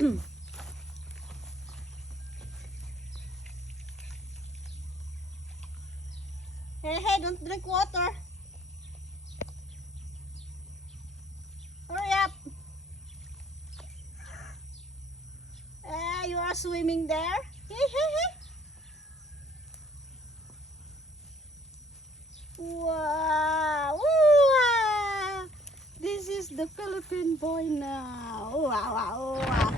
Hey, hey, don't drink water. Hurry up. You are swimming there. Hey, hey, hey. Wow. Wow. This is the Philippine boy now. Wow, wow, wow.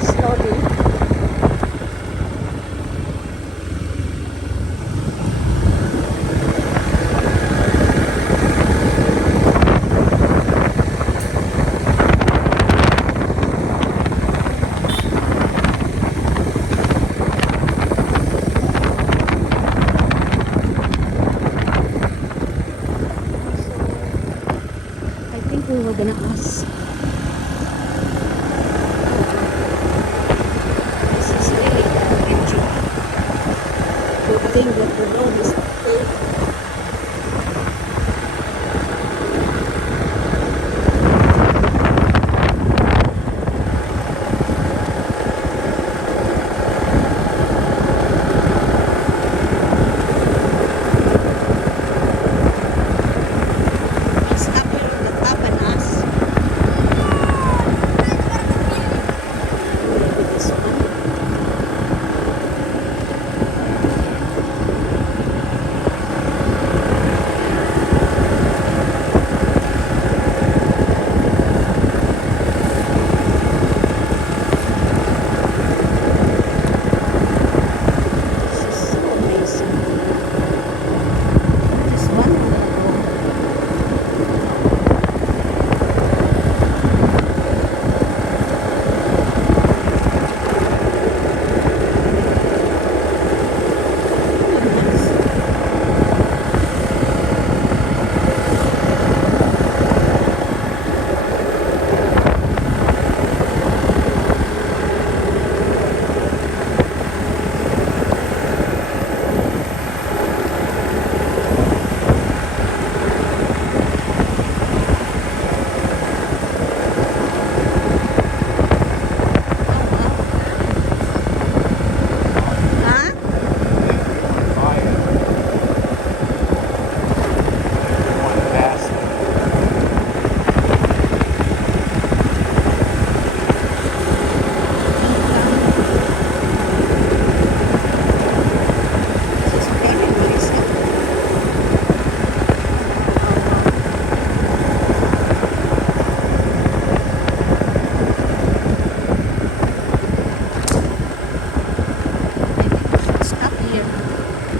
Slowly. I think we were gonna ask. This is really encouraging. Good thing that the road is paved. It's happening that happened us. Maybe this one.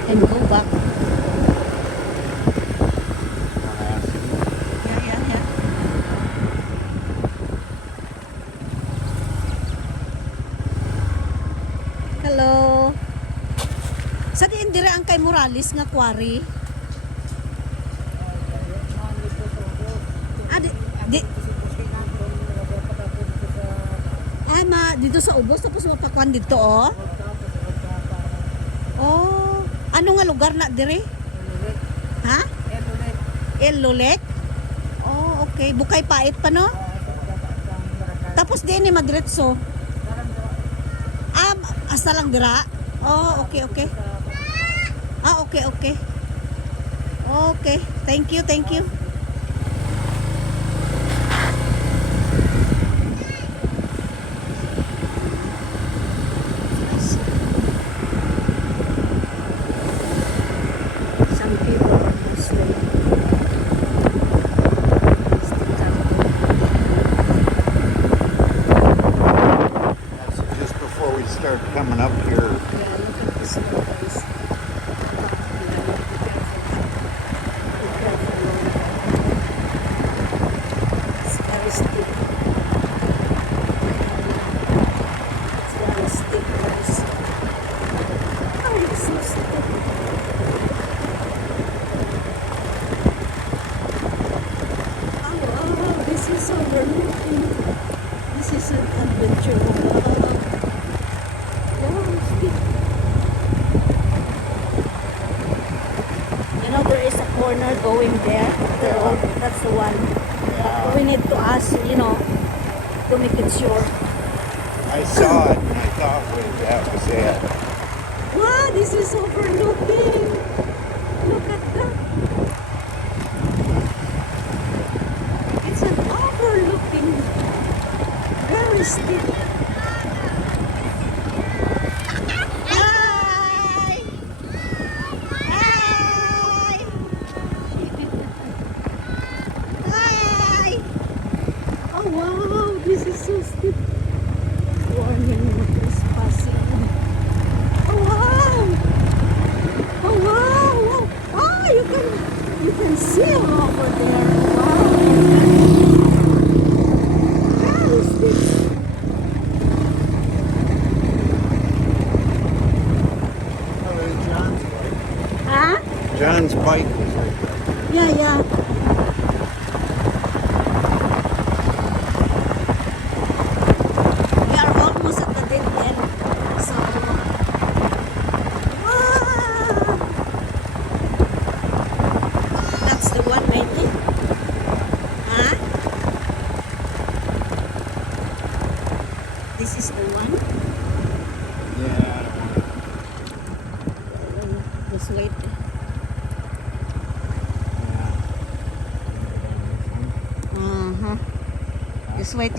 and go back. Wanna ask him? Yeah. Hello. Sa diin dire ang kay Morales nga quarry? Ah, dito sa Ubos tapos mapakuan dito oh. Oh, ano nga lugar na dire? Ha? Elulek. Oh, okay. Bukay Pait pa no? Tapos di ni madiretso. Hasta lang dira. Oh, okay. Okay. Okay. Thank you. Some people are Muslim. That's just before we start coming up here. Yeah, look at this place. It's very steep. It's very steep, guys. Oh, it's so steep. Oh, wow, this is overlooking. This is an adventure. Wow, steep. You know, there is a corner going there. Yeah. That's the one. Yeah. We need to ask, to make it sure. I saw it and I thought that was it. Wow, this is overlooking. Look at that. It's an overlooking. Very steep. Hi! Hi! Hi! Oh wow, this is so steep. Warning, no trespassing. Oh wow! Oh wow! Oh, you can see over there. Wow! Very steep. Huh? John's bike was right there. Yeah. We are almost at the dead end. So, wow! That's the one, maybe. Huh? This is the one. Yeah. Just wait. Yeah. Uh-huh. Just wait.